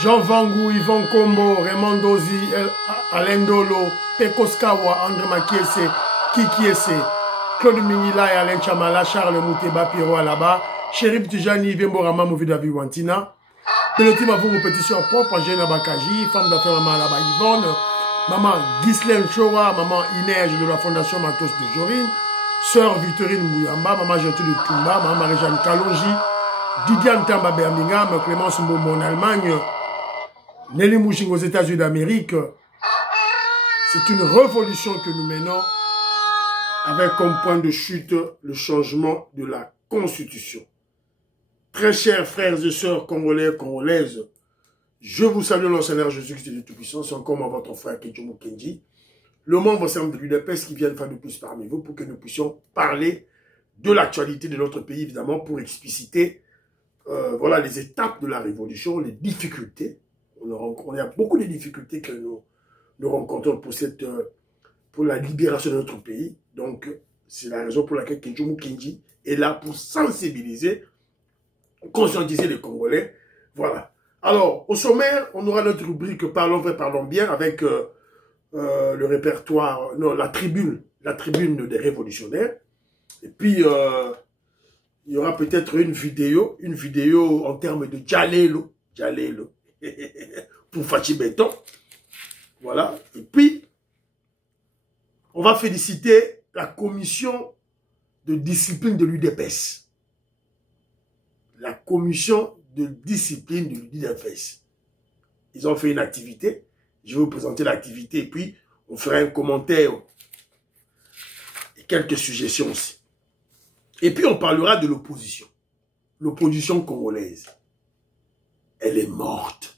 Jean Vangou, Yvon Kombo, Raymond Dozi, Alain Dolo, Pekos Kawa, André Makiese, Kikiese, Claude Mingila et Alain Chamala, Charles Mouteba, Piro Alaba, Chérif Tijani, Vemborama, Mouvidavi Wantina, Peloti Mavou, petit soeur propre, Jeanne Abakaji, femme d'affaires Maman Alaba Yvonne, Maman Ghislaine Chora, Maman Inège de la Fondation Matos de Jorine, Sœur Victorine Mouyamba, Maman Gertrude Toumba, Maman Marie-Jeanne Kalonji, Didiane Tamba Birmingham, Clémence Momo en Allemagne, Nelly Mouching aux États-Unis d'Amérique. C'est une révolution que nous menons avec comme point de chute le changement de la Constitution. Très chers frères et sœurs congolais et congolaises, je vous salue dans Seigneur Jésus-Christ de Tout-Puissant, c'est encore votre frère Kedjomo Kenji, le membre simple de l'UDPS qui vient de faire de plus parmi vous pour que nous puissions parler de l'actualité de notre pays, évidemment, pour expliciter voilà, les étapes de la révolution, les difficultés. On a beaucoup de difficultés que nous rencontrons pour la libération de notre pays. Donc, c'est la raison pour laquelle Kedjomo Kenji est là pour sensibiliser, conscientiser les Congolais. Voilà. Alors, au sommaire, on aura notre rubrique « Parlons vrai, parlons bien » avec le répertoire, non, la tribune des révolutionnaires. Et puis, il y aura peut-être une vidéo en termes de Djalelo, pour Fachi Béton. Voilà. Et puis, on va féliciter la commission de discipline de l'UDPS. La commission de discipline de l'UDPS. Ils ont fait une activité. Je vais vous présenter l'activité et puis on fera un commentaire et quelques suggestions aussi. Et puis on parlera de l'opposition. L'opposition congolaise. Elle est morte.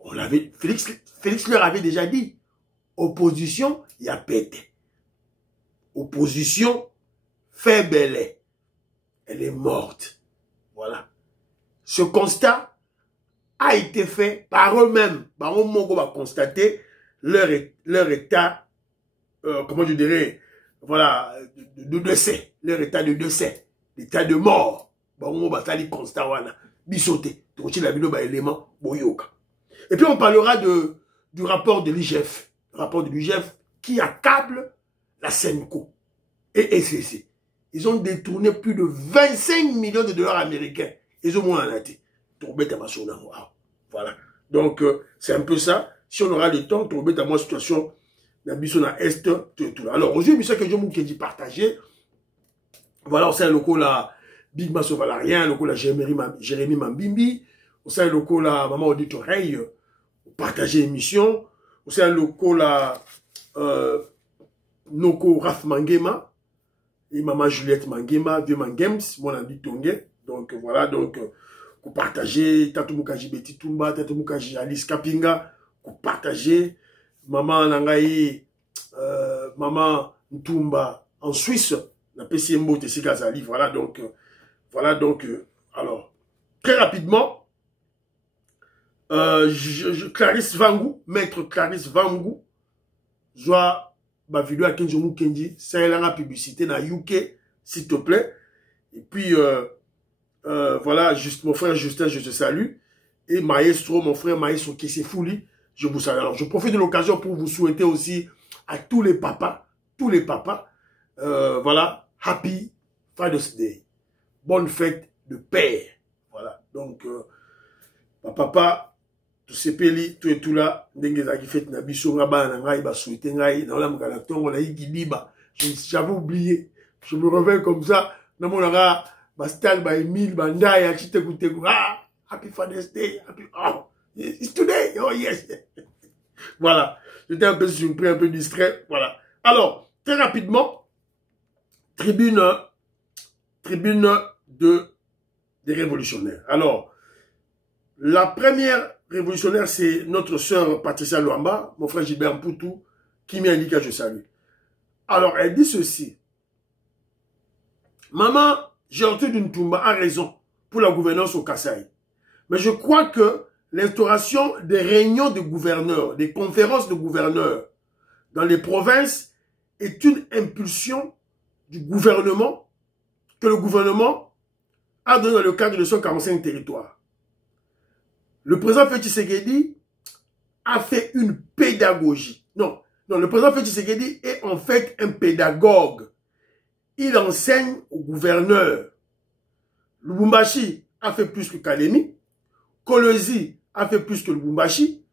On l'avait, Félix leur avait déjà dit. Opposition, il y a pété. Opposition, fait belé. Elle est morte. Voilà. Ce constat a été fait par eux-mêmes. Par eux-mêmes, on va constater leur état, comment je dirais, voilà, de décès. Leur état de décès. L'état de mort. On va faire constat, voilà. Bissoté. Et puis on parlera du rapport de l'IGF. Le rapport de l'IGF qui accable la SENCO et SCC. Ils ont détourné plus de 25 millions de dollars américains. Ils ont moins en été. Voilà. Donc, c'est un peu ça. Si on aura le temps, on va mettre situation dans la Est. Alors, aujourd'hui, je sais que je vous ai partagé. Voilà, on sait le coup là, Big Masso Valarien, le coup là, Jérémy Mambimbi. On sait le coup là, Maman Audit Oreille. Partager l'émission. On sait le coup là, Noko Raf Mangema. Et Maman Juliette Mangema, Vieux Mangems, mon ami Tongue. Donc, voilà, donc, vous partagez, Tatumukaji Betty Tumba, Tatumukaji Alice Kapinga, vous partagez, Maman Nangaï, Maman Ntumba en Suisse, la PCMO Tessikazali, voilà donc, alors, très rapidement, Clarisse Vangou, maître Clarisse Vangou, joie, ma vidéo à Kenjomu Kenji, c'est la publicité dans UK, s'il te plaît, et puis, voilà, juste mon frère Justin, je te salue. Et Maestro, mon frère Maestro Kessefouli, je vous salue. Alors, je profite de l'occasion pour vous souhaiter aussi à tous les papas, voilà, Happy Father's Day. Bonne fête de père. Voilà, donc, papa, tout ce pays, tout et tout là, n'engagez fête na biso ngaba na ngai ba souhaiter ngai na la mukalaton on a igidiba. J'avais oublié. Je me réveille comme ça, na mon ara Bastal by Emile Bandaya, ah, Happy Father's Day, oh, it's today, oh yes. Voilà, j'étais un peu surpris, un peu distrait, voilà. Alors, très rapidement, tribune des révolutionnaires. Alors, la première révolutionnaire, c'est notre sœur Patricia Luamba, mon frère Gilbert Mpoutou, qui m'indique que je salue. Alors, elle dit ceci. Maman, Gertrude Ntumba a raison pour la gouvernance au Kasaï. Mais je crois que l'instauration des réunions de gouverneurs, des conférences de gouverneurs dans les provinces est une impulsion du gouvernement que le gouvernement a donné dans le cadre de son 45 territoires. le président Félix Tshisekedi a fait une pédagogie. Non, le président Félix Tshisekedi est en fait un pédagogue. Il enseigne au gouverneur. Lubumbashi a fait plus que Kalemi. Kolwezi a fait plus que Lubumbashi.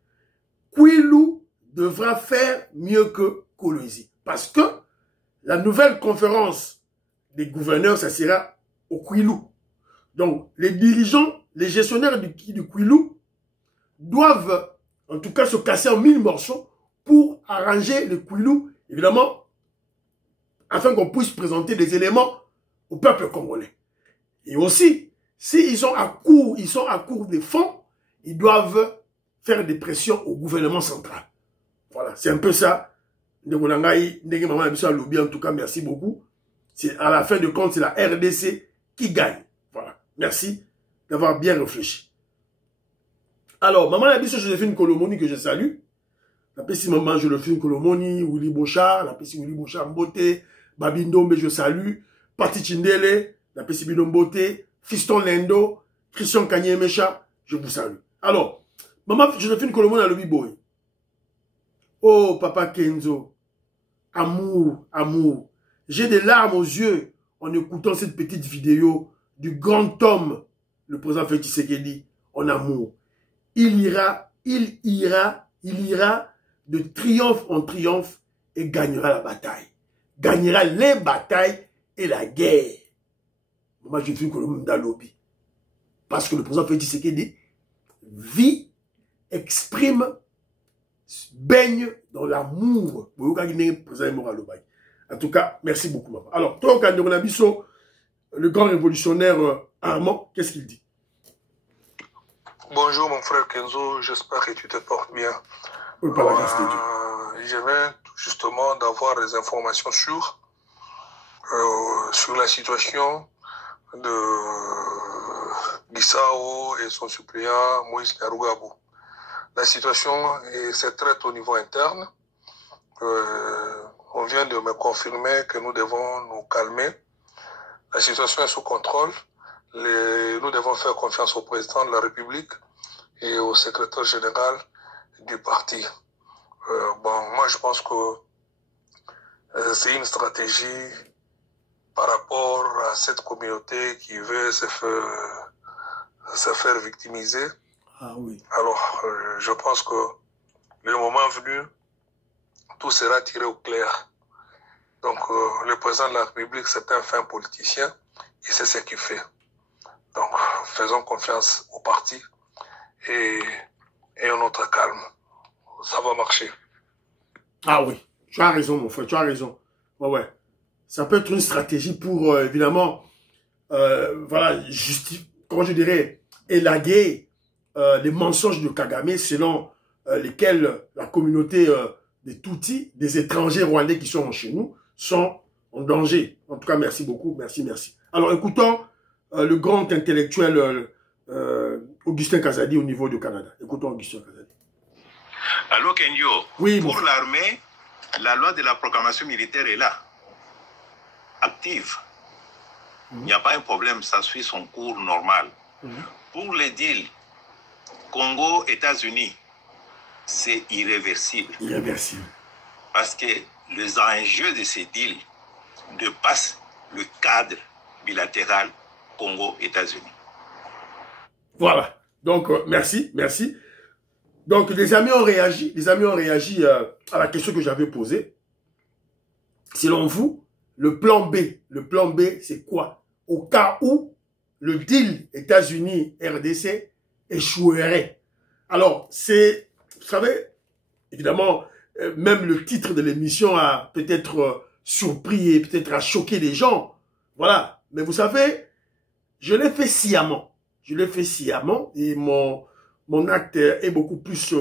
Kwilu devra faire mieux que Kolwezi. Parce que la nouvelle conférence des gouverneurs, ça sera au Kwilu. Donc, les dirigeants, les gestionnaires du Kwilu doivent, en tout cas, se casser en 1000 morceaux pour arranger le Kwilu, évidemment, afin qu'on puisse présenter des éléments au peuple congolais. Et aussi, s'ils sont à court, de fonds, ils doivent faire des pressions au gouvernement central. Voilà, c'est un peu ça. En tout cas, merci beaucoup. C'est à la fin de compte, c'est la RDC qui gagne. Voilà, merci d'avoir bien réfléchi. Alors, maman a dit sur Joséphine Kolomoni que je salue. La pessi maman Joséphine Kolomoni, Willy Bochard, la pessi Willy Bochard Mbote, Babindombe, je salue. Pati Chindele, la pessi Bidombote, Fiston Lendo, Christian Kanye-Mecha, je vous salue. Alors, maman Joséphine Kolomoni a le biboy. Oh, papa Kenzo, amour, amour. J'ai des larmes aux yeux en écoutant cette petite vidéo du grand homme, le président Félix Tshisekedi, en amour. Il ira de triomphe en triomphe et gagnera la bataille. Gagnera les batailles et la guerre. Moi, je suis dans le lobby. Parce que le président Félix Tshisekedi vit, exprime, baigne dans l'amour. En tout cas, merci beaucoup, maman. Alors, toi, quand on a vu le grand révolutionnaire Armand, qu'est-ce qu'il dit? Bonjour, mon frère Kenzo, j'espère que tu te portes bien. Oui, par la grâce de Dieu. Je viens justement d'avoir des informations sur la situation de Bissau et son suppléant Moïse Nyarugabo. La situation c'est traite au niveau interne. On vient de me confirmer que nous devons nous calmer. La situation est sous contrôle. Nous devons faire confiance au président de la République et au secrétaire général du parti. Moi, je pense que c'est une stratégie par rapport à cette communauté qui veut se faire victimiser. Ah oui. Alors, je pense que le moment venu, tout sera tiré au clair. Donc, le président de la République, c'est un fin politicien, il sait ce qu'il fait. Donc, faisons confiance au parti et un autre calme. Ça va marcher. Ah oui, tu as raison, mon frère, tu as raison. Ouais. Ça peut être une stratégie pour, évidemment, voilà, comment je dirais, élaguer les mensonges de Kagame selon lesquels la communauté des Tutsis, des étrangers rwandais qui sont chez nous, sont en danger. En tout cas, merci beaucoup, merci. Alors, écoutons le grand intellectuel Augustin Kazadi au niveau du Canada. Écoutons Augustin Kazadi. Allô, Kenyo. Oui, pour l'armée, la loi de la proclamation militaire est là, active. Il n'y a pas un problème, ça suit son cours normal. Pour les deals Congo-États-Unis, c'est irréversible. Irréversible. Parce que les enjeux de ces deals dépassent le cadre bilatéral Congo-États-Unis. Voilà. Donc, merci. Donc, les amis ont réagi à la question que j'avais posée. Selon vous, le plan B, c'est quoi? Au cas où le deal États-Unis-RDC échouerait. Alors, c'est, vous savez, évidemment, même le titre de l'émission a peut-être surpris et peut-être a choqué les gens. Voilà. Mais vous savez, je l'ai fait sciemment. Et mon acte est beaucoup plus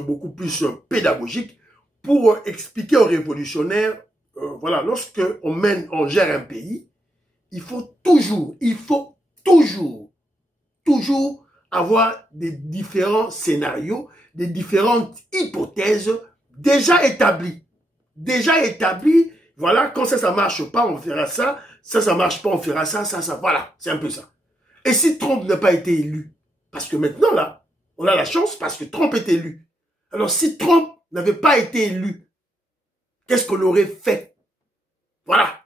pédagogique pour expliquer aux révolutionnaires, voilà, lorsque on gère un pays, il faut toujours avoir des différents scénarios, des différentes hypothèses déjà établies. Voilà, quand ça marche pas, on fera ça. Ça marche pas, on fera ça. Voilà, c'est un peu ça. Et si Trump n'a pas été élu, parce que maintenant, là, On a la chance parce que Trump est élu. Alors, si Trump n'avait pas été élu, qu'est-ce qu'on aurait fait? Voilà.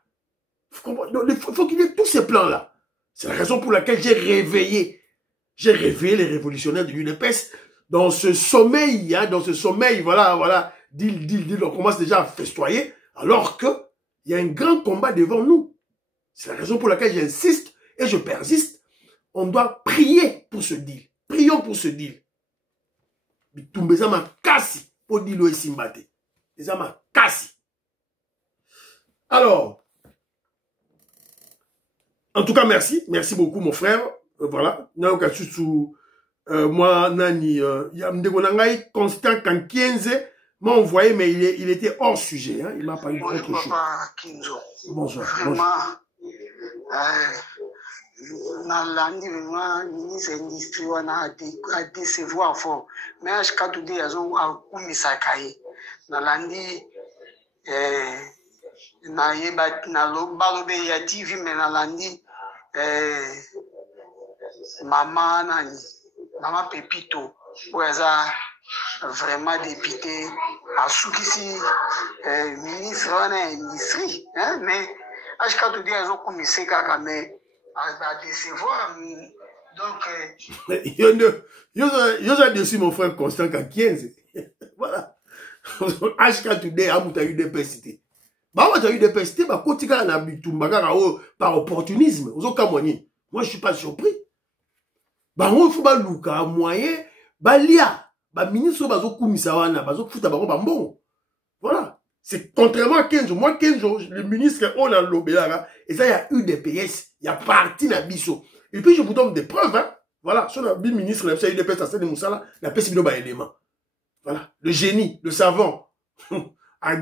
Il faut qu'il y ait tous ces plans-là. C'est la raison pour laquelle j'ai réveillé les révolutionnaires de l'UDPS dans ce sommeil, hein, voilà, on commence déjà à festoyer, alors que il y a un grand combat devant nous. C'est la raison pour laquelle j'insiste et je persiste. On doit prier pour ce deal. Prions pour ce deal. Bitumbeza makasi pour dire le simbate. Les makasi. Alors, en tout cas, merci. Merci beaucoup, mon frère. Voilà. Moi, Nani, Constant Kankienze m'a envoyé, mais il était hors sujet. Hein. Il m'a pas eu autre chose. Bonjour. Nalandi vraiment ministre industrie wana a décevoir fort mais à chaque tout dire azo akumisa kai nalandi na yeba na lobalo be ya TV mais nalandi mama Pepito oza vraiment député a soukisi ministre wana industrie hein mais à chaque tout dire azo kumisa kaka mais à décevoir. Donc, yo a déçu mon frère Constant Kankienze. Voilà. HK Today a eu des pestes. Bah, on a eu des pestes, bah, quand tu as par opportunisme, moi, je suis pas surpris. Bah, on faut pas louka moyen, bah, lia, bah, ministre, bah, zo kumisawana, bah, zo futa, bah, bon. Voilà. C'est contrairement à 15 jours. Moi, 15 jours, le ministre, on a l'obélara. Et ça, il y a eu des PS. Il y a parti dans biso. Et puis, je vous donne des preuves, hein. Voilà. Si on a vu le ministre, il y a eu des PS à Sade Moussala, la PS, il y a un élément. Voilà. Le génie, le savant, a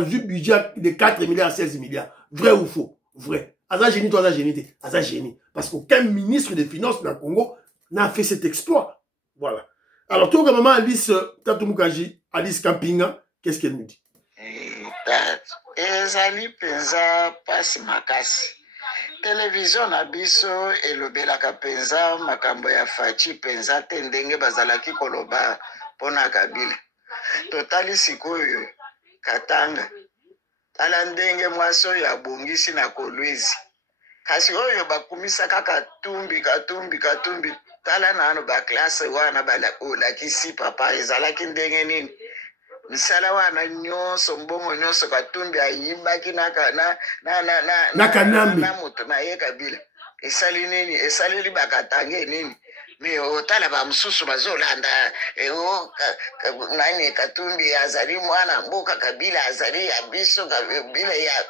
eu budget de 4 milliards à 16 milliards. Vrai ou faux? Vrai. Asa génie, toi, asa génie. Asa génie. Parce qu'aucun ministre des Finances dans le Congo n'a fait cet exploit. Voilà. Alors, toi, maman Alice Tatumukaji, Alice Kampinga, qu'est-ce qu'elle nous dit? ezali penza pasi makasi television na biso elobelaka penza makambo ya faci penza te ndenge bazalaki koloba mpona Kabila totali sikoyo Katanga tala ndenge mwasi oyo abongisi na Kolwezi kasi oyo bakumisaka katumbi tala nano baklase wana balakisi papa ezalaki ndenge nini misala wana nyonso mbongo nyonso Katumbi ayibaki na moto na ye Kabila esali nini esaleli bakatange nini me otala ba mususu bazolanda nani Katumbi azali mwana mboka Kabila azali ya biso Kabila ya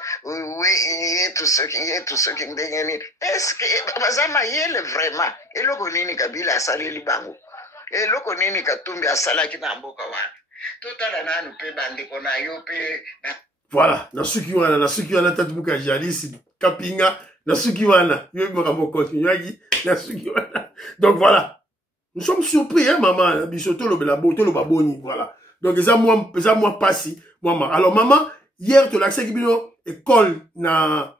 yetu soki ndenge nini eske bazama yele vraiment eloko nini Kabila asaleli bango eloko nini Katumbi asalaki na mboka wana. Voilà, nasuki wana Tatumuka Jalis Kapinga, nasuki wana donc voilà, nous sommes surpris hein maman, bisoto le baboni voilà. Donc ça moi passi moi. Alors maman, hier tu l'accès qui école na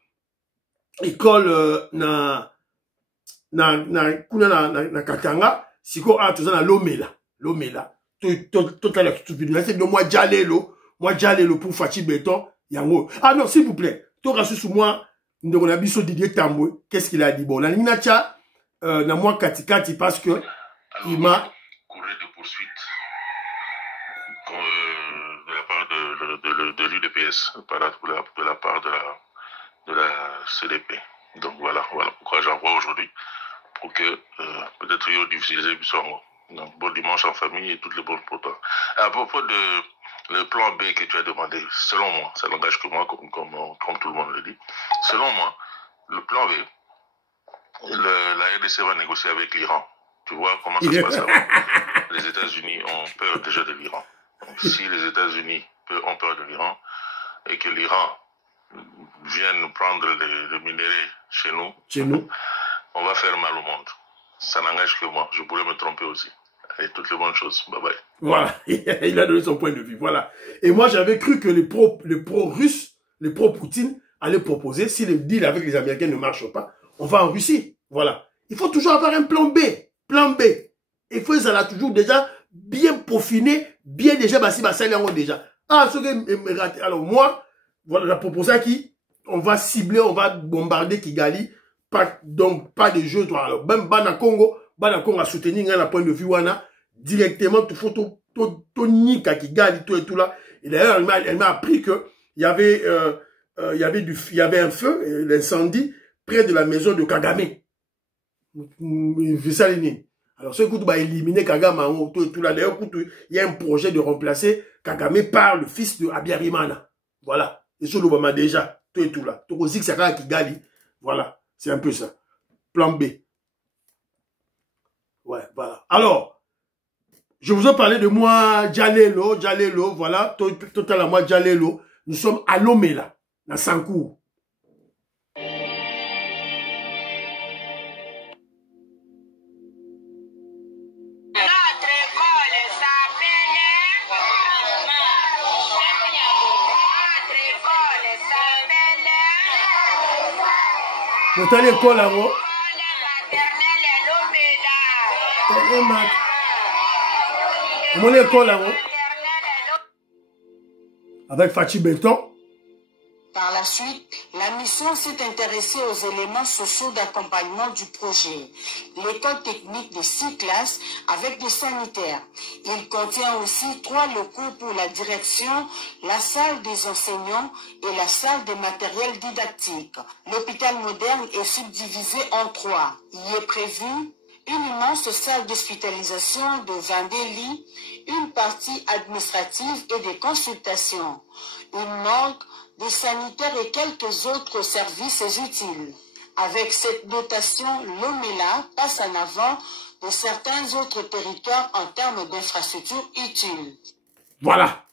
Katanga, siko a tozana Lomela. Total stupide. Moi Jalelo pour Fachi Béton. Yango. Ah non, s'il vous plaît. Toi, sous moi, nous avons abisso Didier Tamboué. Qu'est-ce qu'il a dit? Bon, la Ninacha, na moi Katikati parce que il m'a couru de poursuite de la part de l'UDPS, de la part de la CDP. Donc voilà pourquoi j'envoie aujourd'hui pour que peut-être il y ait diffusé donc, bon dimanche en famille et toutes les bonnes pour toi. À propos de le plan B que tu as demandé, selon moi, ça n'engage que moi, comme tout le monde le dit, selon moi, le plan B, la RDC va négocier avec l'Iran. Tu vois comment ça se passe là-bas. Les États-Unis ont peur déjà de l'Iran. Si les États-Unis ont peur de l'Iran et que l'Iran vienne nous prendre le minerai chez nous, on va faire mal au monde. Ça n'engage que moi. Je pourrais me tromper aussi. Et toutes les bonnes choses. Bye bye. Voilà. Il a donné son point de vue. Voilà. Et moi, j'avais cru que les pro-russes, les pro-Poutine allaient proposer, si le deal avec les Américains ne marche pas, on va en Russie. Voilà. Il faut toujours avoir un plan B. Plan B. il faut ça là toujours déjà bien peaufiné, bien déjà bassi déjà. Ah, ce que alors moi, voilà la proposition qui on va cibler, on va bombarder Kigali, donc pas de jeu. Alors même Bana Congo a soutenir un point de vue wana directement tout faut tout nika Kigali tout et tout là. Et d'ailleurs elle m'a appris que il y avait un feu, l'incendie près de la maison de Kagame. Alors, ce coup, va éliminer Kagame, tout là. D'ailleurs, il y a un projet de remplacer Kagame par le fils de Abiyarimana. Voilà. Et sur l'Obama déjà, tout et tout là. Tout aussi que ça va à Kigali. Voilà. C'est un peu ça. Plan B. Ouais, voilà. Alors, je vous ai parlé de moi, Djalelo, voilà. Total à moi, Djalelo. Nous sommes à Lomé là, dans Sankour. Vous avez l'école là-haut? Mon école là-haut? Avec Fachi Béton. Par la suite, la mission s'est intéressée aux éléments sociaux d'accompagnement du projet. L'école technique de 6 classes avec des sanitaires. Il contient aussi 3 locaux pour la direction, la salle des enseignants et la salle des matériels didactiques. L'hôpital moderne est subdivisé en 3. Il est prévu une immense salle d'hospitalisation de 22 lits, une partie administrative et des consultations, une morgue, des sanitaires et quelques autres services utiles. Avec cette dotation, Lomela passe en avant de certains autres territoires en termes d'infrastructures utiles. Voilà.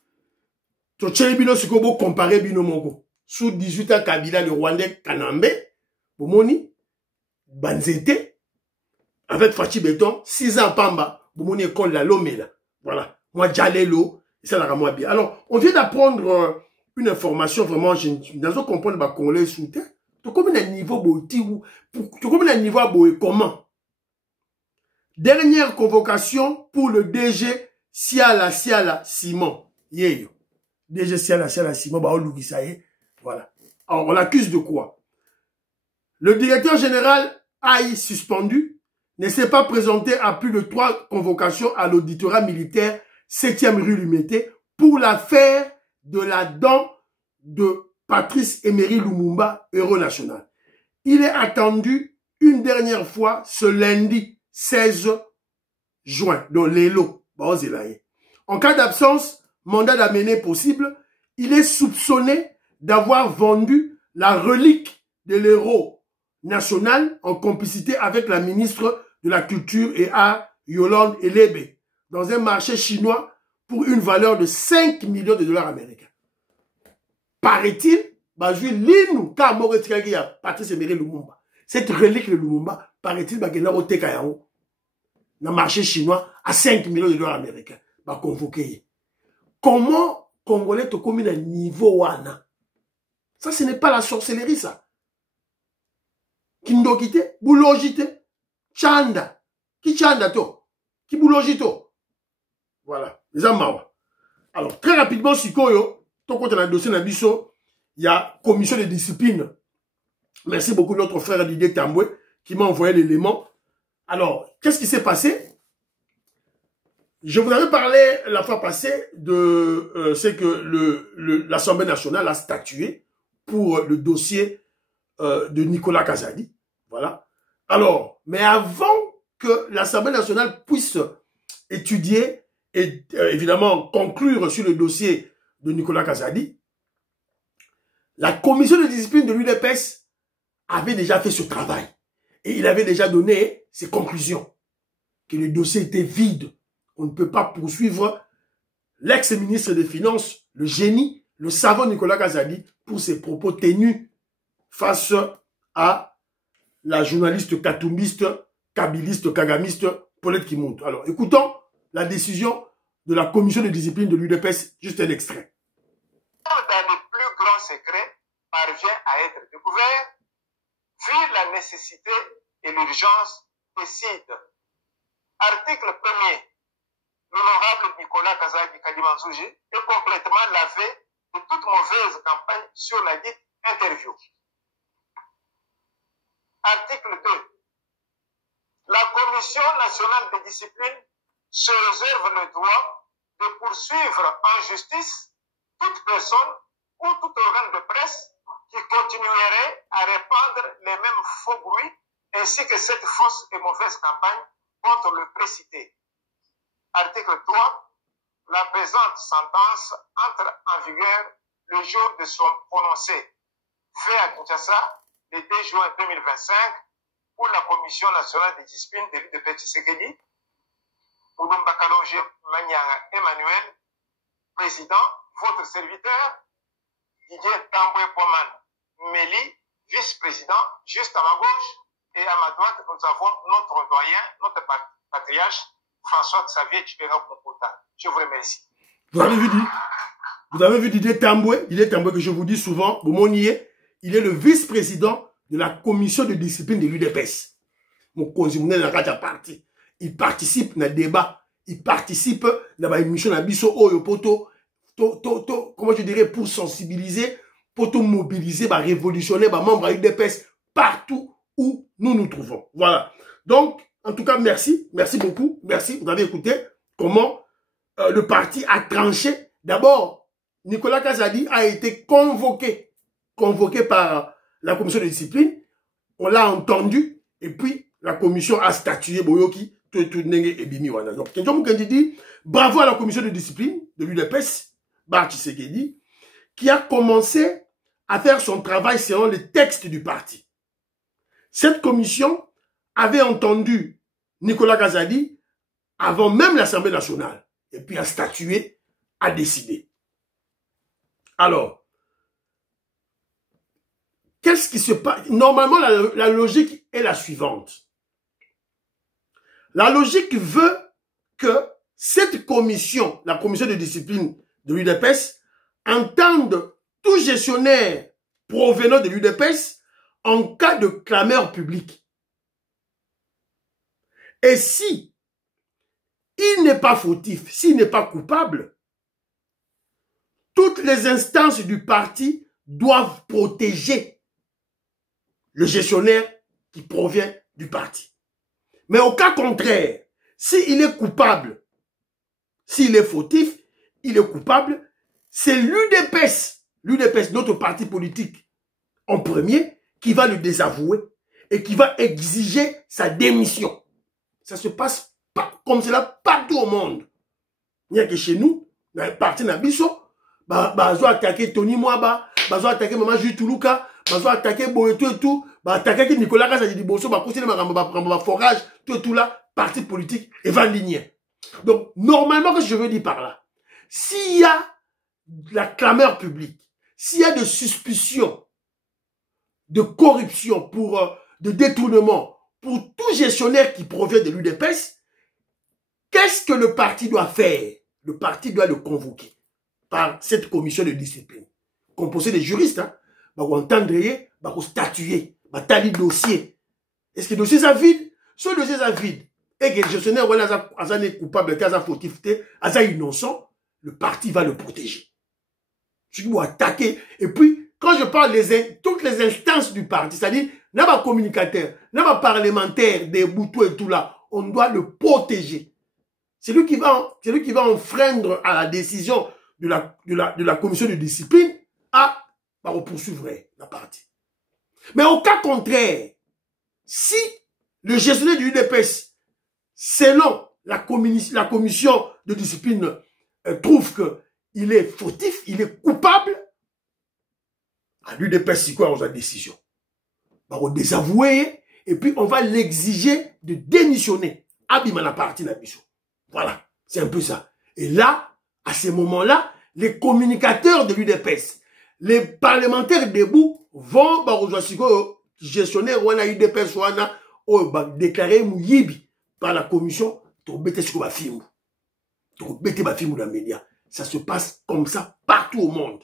Bino Sikobo comparé Bino Mongo. Sous 18 ans, Kabila, le Rwandais, Kanambe, Bomoni, Banzete, avec Fachi Béton, 6 ans Pamba, Bomoni école la Lomela. Voilà. Moi, Djalelo, ça l'a moi bien. Alors, on vient d'apprendre une information vraiment, dans un comprendre ma congolais sous terre. Tu combien un niveau tu combien un niveau comment? Dernière convocation pour le DG Siala Simon. Yeyo. DG Siala Simon, voilà. Alors, on l'accuse de quoi? Le directeur général AI suspendu ne s'est pas présenté à plus de 3 convocations à l'auditorat militaire 7e rue Lumété pour l'affaire de la dent de Patrice Emery Lumumba, héros national. Il est attendu une dernière fois ce lundi 16 juin, dans l'Elo. En cas d'absence, mandat d'amener possible, il est soupçonné d'avoir vendu la relique de l'héros national en complicité avec la ministre de la Culture et Arts, Yolande Elebe, dans un marché chinois pour une valeur de 5 millions de dollars américains. Paraît-il, Patrice Emery Lumumba. Cette relique de Lumumba, paraît-il, dans le marché chinois à 5 millions de dollars américains. Convoqué. Comment Congolais te commis un niveau wana? Ça, ce n'est pas la sorcellerie, ça. Kindokite, boulogite, chanda. Qui chanda to? Qui boulogito? Voilà. Les amawa. Alors, très rapidement, Sikoyo, ton compte dans le dossier Nabiso, il y a commission de discipline. Merci beaucoup notre frère Didier Tamboué qui m'a envoyé l'élément. Alors, qu'est-ce qui s'est passé? Je vous avais parlé la fois passée de c'est que l'Assemblée nationale a statué pour le dossier de Nicolas Kazadi. Voilà. Alors, mais avant que l'Assemblée nationale puisse étudier et évidemment conclure sur le dossier de Nicolas Kazadi, la commission de discipline de l'UDPS avait déjà fait ce travail. Et il avait déjà donné ses conclusions. Que le dossier était vide. On ne peut pas poursuivre l'ex-ministre des Finances, le génie, le savant Nicolas Kazadi, pour ses propos tenus face à la journaliste katumbiste, kabiliste, kagamiste, Paulette Kimonte. Alors, écoutons la décision de la commission de discipline de l'UDPS, juste un extrait. Dans les plus grands secrets parvient à être découvert, vu la nécessité et l'urgence décide Article 1er. L'honorable Nicolas Kazadi Kadimanzouji est complètement lavé de toute mauvaise campagne sur la dite interview. Article 2. La Commission nationale de discipline se réserve le droit de poursuivre en justice toute personne ou tout organe de presse qui continuerait à répandre les mêmes faux bruits ainsi que cette fausse et mauvaise campagne contre le précité. Article 3. La présente sentence entre en vigueur le jour de son prononcé, fait à Kinshasa le 2 juin 2025 pour la Commission nationale de discipline de l'UDP Tshisekedi. Moulumba Kalonge Manyanga Emmanuel, président, votre serviteur, Didier Tamboué Poman Meli, vice-président, juste à ma gauche, et à ma droite, nous avons notre doyen, notre patriarche, François Xavier Tchibera Pompota. Je vous remercie. Vous avez vu Didier Tamboué que je vous dis souvent, Boumonier, il est le vice-président de la commission de discipline de l'UDPS. Mon consimné dans la partie. Il participe dans le débat, il participe dans l'émission de Bisso Oyo Poto, comment je dirais, pour sensibiliser, pour tout mobiliser, révolutionner, membres de l'UDPS partout où nous nous trouvons. Voilà. Donc, en tout cas, merci beaucoup, merci. Vous avez écouté comment le parti a tranché. D'abord, Nicolas Kazadi a été convoqué par la commission de discipline. On l'a entendu, et puis la commission a statué, Boyoki, et Bimi Wana. Donc, dit, bravo à la commission de discipline de l'UDPS, Barchi Sekedi, qui a commencé à faire son travail selon les textes du parti. Cette commission avait entendu Nicolas Kazadi avant même l'Assemblée nationale, et puis a statué, a décidé. Alors, qu'est-ce qui se passe? Normalement, la logique est la suivante. La logique veut que cette commission, la commission de discipline de l'UDPS, entende tout gestionnaire provenant de l'UDPS en cas de clameur publique. Et si il n'est pas fautif, s'il n'est pas coupable, toutes les instances du parti doivent protéger le gestionnaire qui provient du parti. Mais au cas contraire, s'il est coupable, s'il est fautif, il est coupable, c'est l'UDPS, notre parti politique, en premier, qui va le désavouer et qui va exiger sa démission. Ça se passe pas comme cela partout au monde. Il n'y a que chez nous, dans le parti Nabiso, bazo attaquer Tony Mwaba, bazo attaquer Maman Jutuluka, bazo attaquer Boyeto et tout, attaquer Nicolas Kazadi Bosso, continuer ma forage, tout là, parti politique et va ligner. Donc, normalement, qu'est-ce que je veux dire par là? S'il y a de la clameur publique, s'il y a de suspicion, de corruption, de détournement, pour tout gestionnaire qui provient de l'UDPS, qu'est-ce que le parti doit faire? Le parti doit le convoquer par cette commission de discipline, composée de juristes, hein, entendre, statuer, tali dossier. Est-ce que le dossier est vide? Ce dossier est vide. Et que le gestionnaire est coupable, fautif, innocent, le parti va le protéger. Tu dois attaquer. Et puis, quand je parle toutes les instances du parti, c'est-à-dire, n'a pas communicateur, n'a pas parlementaire, des boutons et tout là, on doit le protéger. C'est lui qui va enfreindre à la décision de la commission de discipline à poursuivre la partie. Mais au cas contraire, si le gestionnaire du UDPS, selon la commission de discipline, trouve qu'il est fautif, il est coupable, à l'UDPS, c'est quoi la décision? On va désavouer et puis on va l'exiger de démissionner. Abima la partie Nabiso. Voilà, c'est un peu ça. Et là, à ce moment-là, les communicateurs de l'UDPS, les parlementaires debout vont gestionnaire UDPS déclarer Mouyibi par la commission pour bêter ce qu'on va faire. Pour bêter ma film dans les médias. Ça se passe comme ça partout au monde.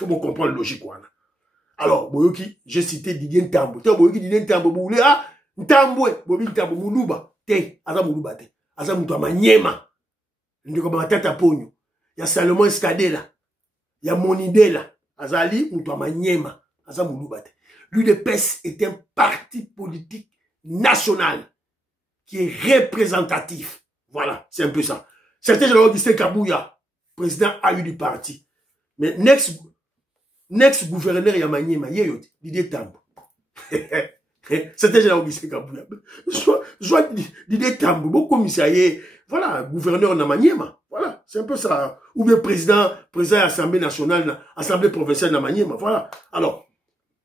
Il faut comprendre la logique. Alors, Boyoki, j'ai cité Didier Ntambo. Boyoki Didier Ntambo, Boulé, Ntamboué, Bobi Ntambo, Moulouba. te aza muluba te aza mutu ya manyema ndeko matata ponyo ya Salomon Escadela ya Monidela azali mutu ya manyema aza muluba te. L'UDPS est un parti politique national qui est représentatif. Voilà, c'est un peu ça. Certains gens disent Kabouya, président a eu du parti. Mais next gouverneur Yamanyema, Yeyote, Didier Tambo. Certains gens disent Kabouya. Soit Didier Tambo, bon commissaire, voilà, gouverneur Namanyema. Voilà, c'est un peu ça. Ou bien président de l'Assemblée nationale, Assemblée provinciale Namanyema. Voilà. Alors,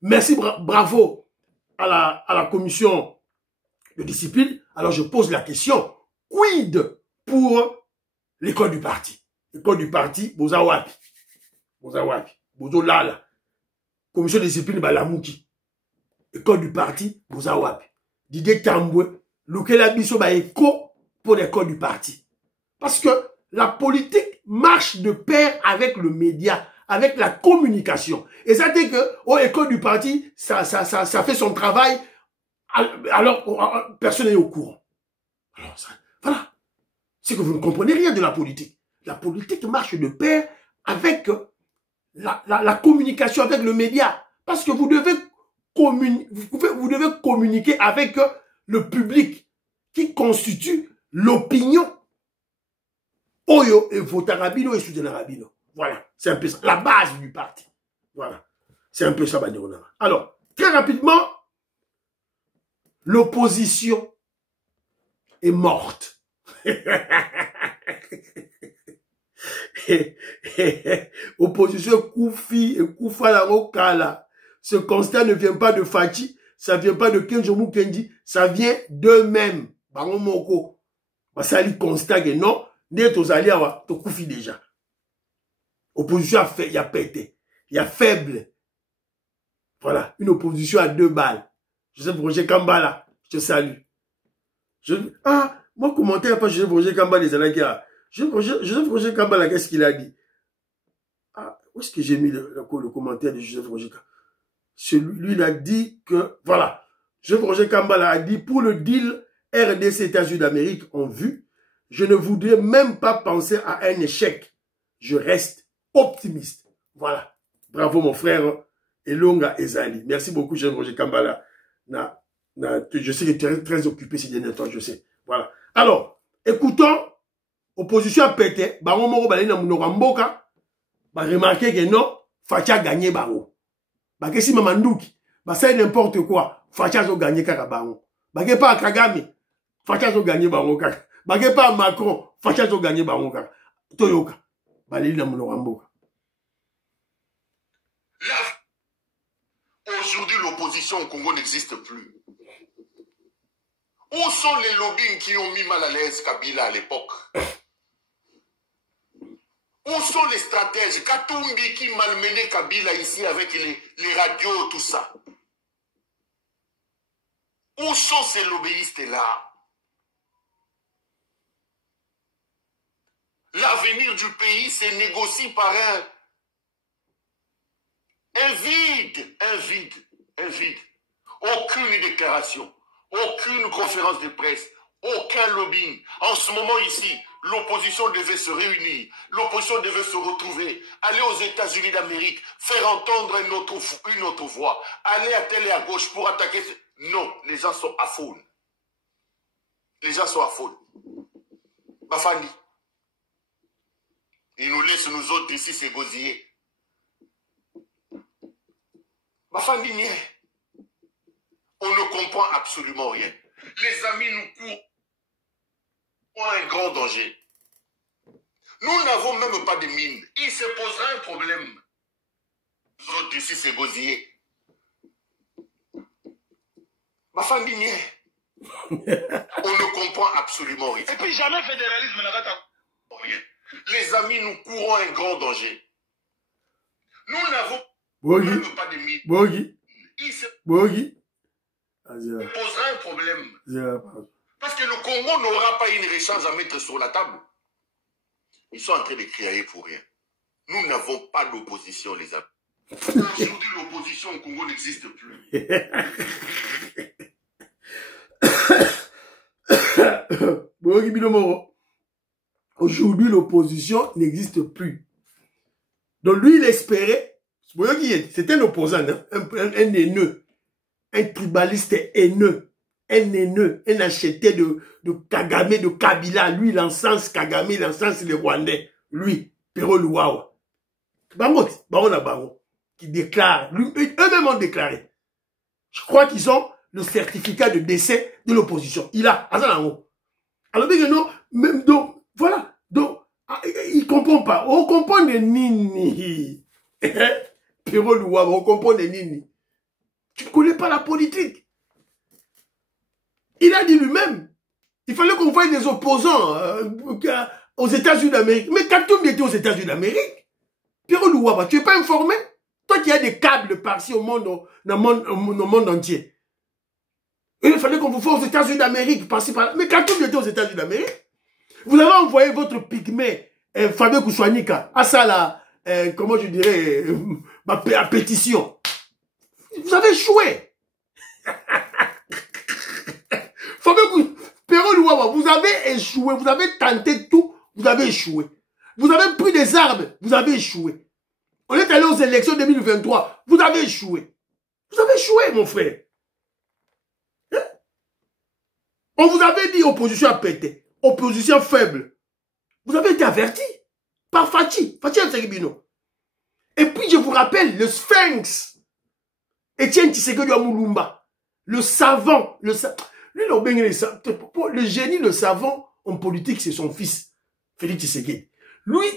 merci, bravo à la commission de discipline. Alors, je pose la question, quid pour l'école du parti? L'école du parti, Bozawapi. Bozolala. Commission de discipline, Balamouki. École du parti, Bozawapi. Didier Tamboué, Lukela Biso, écho pour l'école du parti. Parce que la politique marche de pair avec le média, avec la communication. Et ça dit que, aux écoles du parti, ça fait son travail, alors personne n'est au courant. Alors ça, voilà. C'est que vous ne comprenez rien de la politique. La politique marche de pair avec la communication, avec le média. Parce que vous devez communiquer avec le public qui constitue l'opinion. Oyo et Votarabino et Soudanarabino. Voilà, c'est un peu ça. La base du parti. Voilà, c'est un peu ça, Banirona. Alors, très rapidement, l'opposition est morte. Opposition Koufi et Koufala Rokala. Ce constat ne vient pas de Fachi, ça vient pas de Kenjomu Kendi, ça vient d'eux-mêmes. Bango Moko. Basali constat que non, n'est aux alliés à Koufi déjà. Opposition il y a pété, il y a faible. Voilà, une opposition à 2 balles. Joseph Roger Kambala, je te salue. Moi, commentaire pas Joseph Roger Kambala, les Alakia. Joseph Roger Kambala, qu'est-ce qu'il a dit? Où est-ce que j'ai mis le commentaire de Joseph Roger Kambala? Lui, il a dit que, voilà, Joseph Roger Kambala a dit, pour le deal RDC États-Unis d'Amérique en vue, je ne voudrais même pas penser à un échec. Je reste optimiste. Voilà. Bravo, mon frère Elonga Ezali. Merci beaucoup, Joseph Roger Kambala. Je sais que tu es très occupé ces derniers temps, je sais. Voilà. Alors, écoutons, opposition a pété, Baron Moro Balina Mounoramboka, remarqué que non, Facha a gagné Baron. Parce que si Mamandouki, c'est n'importe quoi, Facha a gagné Karabaron. Parce que pas Kagame, Facha a gagné Baron. Parce que pas Macron, Facha a gagné Baron. Toyoka, Balina Mounoramboka. Aujourd'hui, l'opposition au Congo n'existe plus. Où sont les lobbying qui ont mis mal à l'aise Kabila à l'époque? Où sont les stratèges? Katumbi qui malmenait Kabila ici avec les radios, tout ça. Où sont ces lobbyistes-là? L'avenir du pays se négocie par un vide. Aucune déclaration, aucune conférence de presse, aucun lobbying. En ce moment ici, l'opposition devait se réunir, l'opposition devait se retrouver, aller aux États-Unis d'Amérique, faire entendre une autre voix, aller à telle et à gauche pour attaquer. Non, les gens sont à faune. Les gens sont à faune. Bafani, ils nous laissent nous autres ici se gosiller. Bafani, on ne comprend absolument rien. Les amis nous courent un grand danger. Nous n'avons même pas de mine. Il se posera un problème. Nous autres ici, c'est gosier. Ma famille, on ne comprend absolument rien. Et puis jamais fédéralisme n'a rien. Les amis, nous courons un grand danger. Nous n'avons même pas de mine. Il se posera un problème. Parce que le Congo n'aura pas une échange à mettre sur la table. Ils sont en train de crier pour rien. Nous n'avons pas d'opposition, les amis. Aujourd'hui, l'opposition au Congo n'existe plus. Aujourd'hui, l'opposition n'existe plus. Donc lui, il espérait, c'était un opposant, hein, un haineux, un tribaliste haineux, un acheté de Kagame, de Kabila. Lui, il encense Kagame, il encense les Rwandais. Lui, Pero Luwawa. Bango, qui déclare, eux-mêmes ont déclaré. Je crois qu'ils ont le certificat de décès de l'opposition. Il a, alors non, même donc, voilà, donc, il comprend pas. On comprend de nini. Pero Luwawa, on comprend de nini. Tu ne connais pas la politique. Il a dit lui-même, il fallait qu'on voie des opposants aux États-Unis d'Amérique. Mais Katoum était aux États-Unis d'Amérique. Pero Luwawa, tu n'es pas informé? Toi qui as des câbles par-ci au monde entier. Et il fallait qu'on vous fasse aux États-Unis d'Amérique, par-ci par-là. Mais Katoum était aux États-Unis d'Amérique. Vous avez envoyé votre pygmée, Fabien Kouchouanika, à ça là, comment je dirais, à pétition. Vous avez échoué. Pero Luwawa, vous avez échoué, vous avez tenté tout, vous avez échoué. Vous avez pris des armes, vous avez échoué. On est allé aux élections 2023, vous avez échoué. Vous avez échoué, mon frère. Hein? On vous avait dit opposition à péter, opposition faible. Vous avez été averti par Fachi Msekibino. Et puis je vous rappelle, le Sphinx, Etienne Tshisekedi Amulumba, le savant, lui, le génie, le savant en politique, c'est son fils, Félix Tshisekedi. Lui,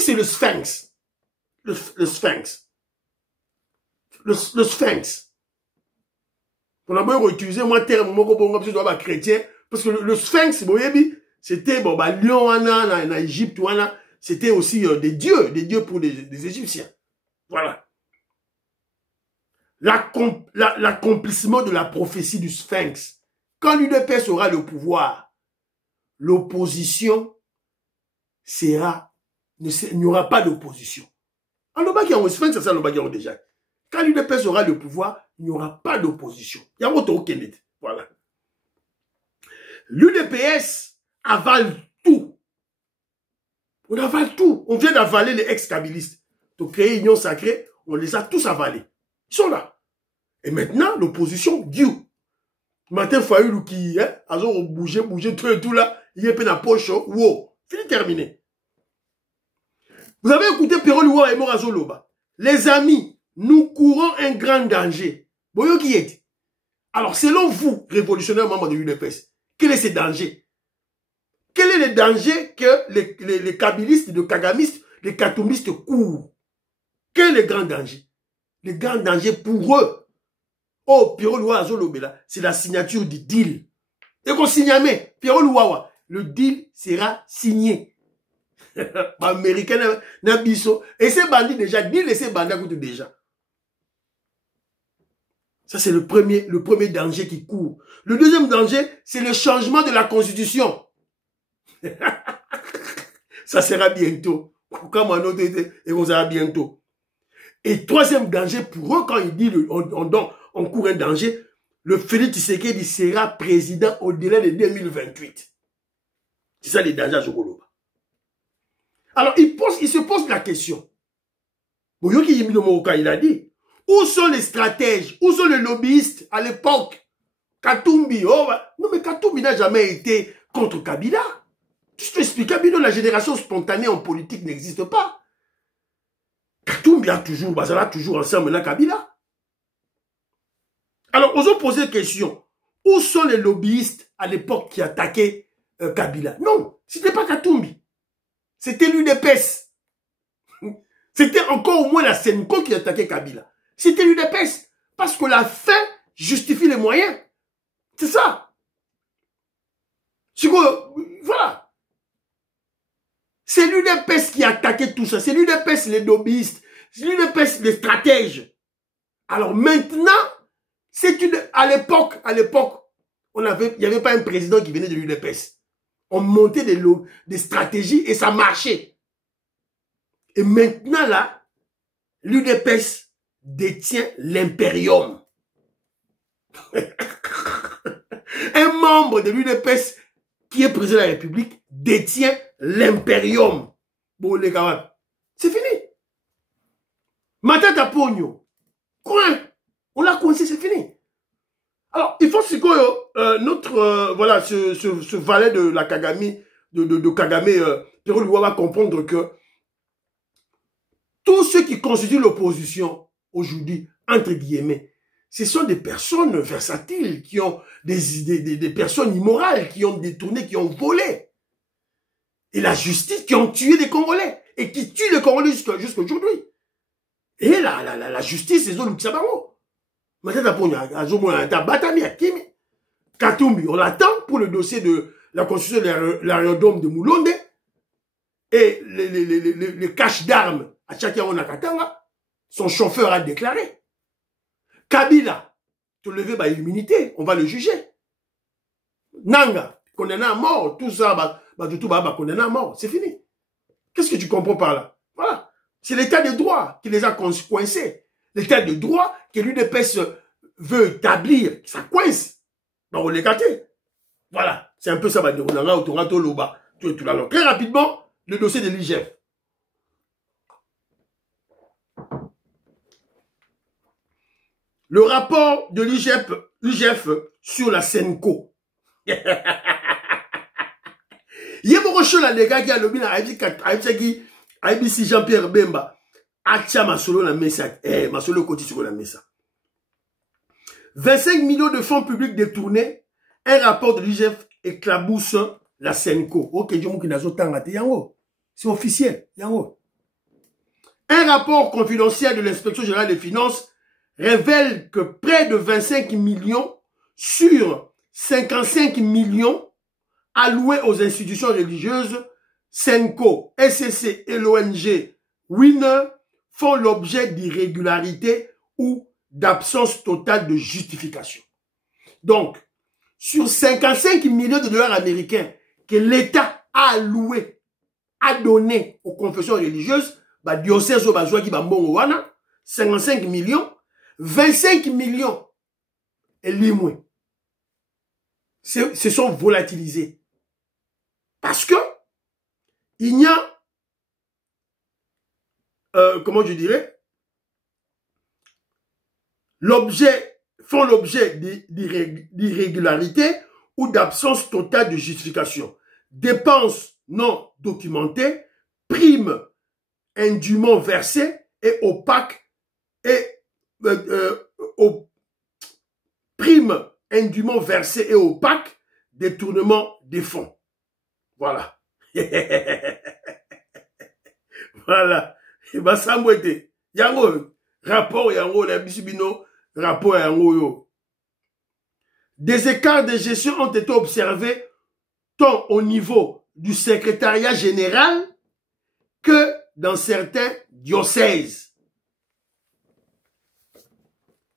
c'est le Sphinx. Le Sphinx. Le Sphinx. On a besoin d'utiliser moi terme chrétien parce que le Sphinx, c'était lion en Égypte, c'était aussi des dieux pour des Égyptiens. Voilà. L'accomplissement de la prophétie du Sphinx. Quand l'UDPS aura le pouvoir, l'opposition sera, il n'y aura pas d'opposition. Alors, le Sphinx, c'est ça le déjà. Quand l'UDPS aura le pouvoir, il n'y aura pas d'opposition. Il y a autre voilà. L'UDPS avale tout. On avale tout. On vient d'avaler les ex-kabilistes. Pour créer Union Sacrée, on les a tous avalés. Ils sont là. Et maintenant, l'opposition, Dieu. Matin, Fayoulou qui, ont bougé, tout là, il y a peine à poche, wow, fini terminé. Vous avez écouté Pero Luwawa et Morazo Loba. Les amis, nous courons un grand danger. Boyo qui est. Alors, selon vous, révolutionnaires membres de l'UDPS, quel est ce danger? Quel est le danger que les kabilistes, les kagamistes, les katoumistes courent? Quel est le grand danger? Le grand danger pour eux. Oh, Pero Luwawa Zolobela, c'est la signature du deal. Et qu'on signe mais Pero Luwawa, le deal sera signé. Américain Nabiso. Et ces bandits déjà, deal et ces bandits coûtent déjà. Ça, c'est le premier danger qui court. Le deuxième danger, c'est le changement de la Constitution. Ça sera bientôt. Comme on sera bientôt. Et troisième danger pour eux, quand ils disent on court un danger, le Félix Tshisekedi sera président au-delà de 2028. C'est ça les dangers à Jokoloba. Alors, il se pose la question. Il a dit, où sont les stratèges, où sont les lobbyistes à l'époque? Katumbi, non mais Katumbi n'a jamais été contre Kabila. Tu t'expliques, Kabila, la génération spontanée en politique n'existe pas. Katumbi a toujours, Bazala toujours ensemble avec Kabila. Alors, osons poser la question. Où sont les lobbyistes à l'époque qui attaquaient Kabila? Non, c'était pas Katumbi. C'était l'UDPS. C'était encore au moins la Senko qui attaquait Kabila. C'était l'UDPS. Parce que la fin justifie les moyens. C'est ça. Voilà. C'est l'UDPS qui attaquait tout ça. C'est l'UDPS les lobbyistes. C'est l'UDPS les stratèges. Alors maintenant, à l'époque, il n'y avait pas un président qui venait de l'UDPS. On montait des stratégies et ça marchait. Et maintenant là, l'UDPS détient l'impérium. Un membre de l'UDPS qui est président de la République, détient l'impérium. Bon, les camarades, c'est fini. Matata Pogno, quoi? On l'a coincé, c'est fini. Alors, il faut notre, voilà, ce valet de la Kagame, de Kagame, Pierrot Luwa va comprendre que tous ceux qui constituent l'opposition aujourd'hui, entre guillemets, ce sont des personnes versatiles, qui ont des personnes immorales, qui ont détourné, qui ont volé. Et la justice, qui ont tué des Congolais, et qui tuent les Congolais jusqu'à aujourd'hui. Et la justice, c'est Zolo Tsabamo. Katumbi, on l'attend pour le dossier de la construction de l'aérodrome de Moulonde et les caches d'armes à Tchakiaona Katanga, son chauffeur a déclaré. Kabila, te lever par immunité, on va le juger. Nanga, condamné à mort, tout ça, condamné à mort, c'est fini. Qu'est-ce que tu comprends par là? Voilà. C'est l'état de droit qui les a coincés. L'état de droit que l'UDPS veut établir, ça coince. Donc on les gâte. Voilà. C'est un peu ça, très rapidement, le dossier de l'IGF. Le rapport de l'IGF sur la Senco. Il y a beaucoup de choses là, les gars qui a lobby là, IBC Jean-Pierre Bemba. Atia Masolo la messa. Masolo côté sur la messa. 25 millions de fonds publics détournés. Un rapport de l'IGF éclabousse la Senco. Ok, c'est officiel. Un rapport confidentiel de l'inspection générale des finances révèle que près de 25 millions sur 55 millions alloués aux institutions religieuses, Senco, SCC et l'ONG Winner font l'objet d'irrégularités ou d'absence totale de justification. Donc, sur 55 millions de dollars américains que l'État a alloué, a donné aux confessions religieuses, diocèse au bazouaki bambongo wana, 55 millions, 25 millions et limoué se sont volatilisés. Parce que il y a comment je dirais, font l'objet d'irrégularité ou d'absence totale de justification. Dépenses non documentées, primes indûment versées et opaques primes indûment versées et opaques, détournement des fonds. Voilà. Voilà. Yango, rapport yango, la bisibino, rapport yango yo. Des écarts de gestion ont été observés tant au niveau du secrétariat général que dans certains diocèses.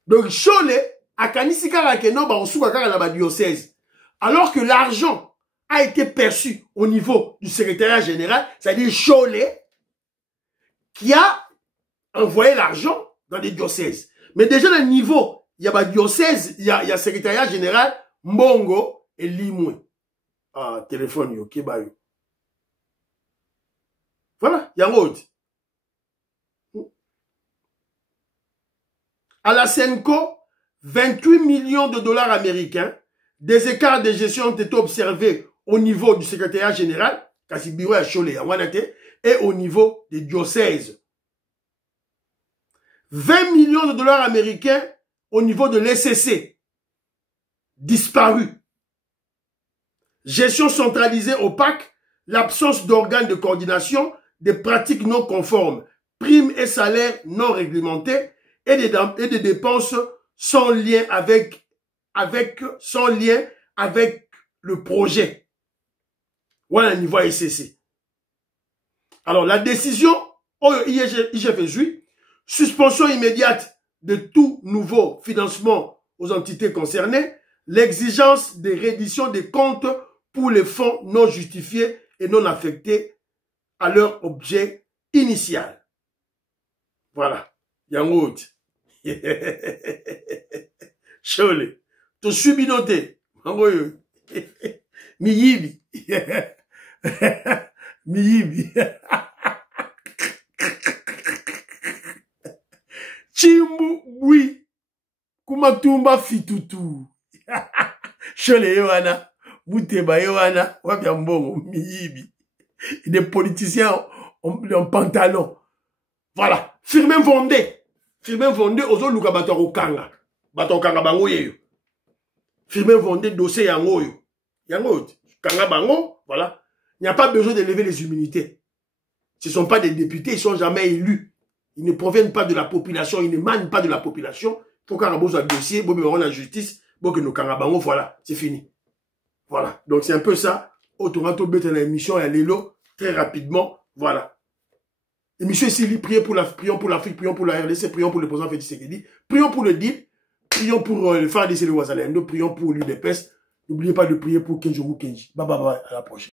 Donc, Chole, a kanisika la keno ba osuka kaka na ba diocèse. Alors que l'argent a été perçu au niveau du secrétariat général, c'est-à-dire Chole, qui a envoyé l'argent dans des diocèses. Mais déjà, le niveau, il y a diocèse, il y a secrétariat général, Mbongo et Limoué. Ah, téléphone, yo, Kebayo. Voilà, il y a un autre. À la Senco, 28 millions de dollars américains, des écarts de gestion ont été observés au niveau du secrétariat général, Kassibiro à Cholé, et au niveau des diocèses. 20 millions de dollars américains au niveau de l'SCC, disparus. Gestion centralisée opaque, l'absence d'organes de coordination, des pratiques non conformes, primes et salaires non réglementés et des dépenses sans lien avec le projet. Voilà le niveau SCC. Alors, la décision, IGF, suspension immédiate de tout nouveau financement aux entités concernées, l'exigence de reddition des comptes pour les fonds non justifiés et non affectés à leur objet initial. Voilà. Yangout. Chole. To subinoté. Miyibi. Miyibi. Chimbu bui. Kumatumba fitutu. Chole yoana. Muteba yoana. Wapia mbongo. Miyibi. Des politiciens en pantalon. Voilà. Firmin Vondé. Firmin Vondé, ozo luka bato okanga. Bato okanga bango yeyo. Firmin Vondé, dossier yango yo. Yango, kanga bango, voilà. Il n'y a pas besoin de lever les immunités. Ce ne sont pas des députés, ils ne sont jamais élus. Ils ne proviennent pas de la population, ils n'émanent pas de la population. Il faut qu'on ait un dossier, il faut la justice, il faut que nous bango, voilà, c'est fini. Voilà. Donc c'est un peu ça. Automato bête la émission à l'élo, très rapidement, voilà. Émission ici, prions pour l'Afrique, prions pour la RDC, prions pour le président Félix Tshisekedi, prions pour le DIL, prions pour le phare de Ouazalendo, prions pour l'UDPS. N'oubliez pas de prier pour Kenji. Bye bye bye, à la prochaine.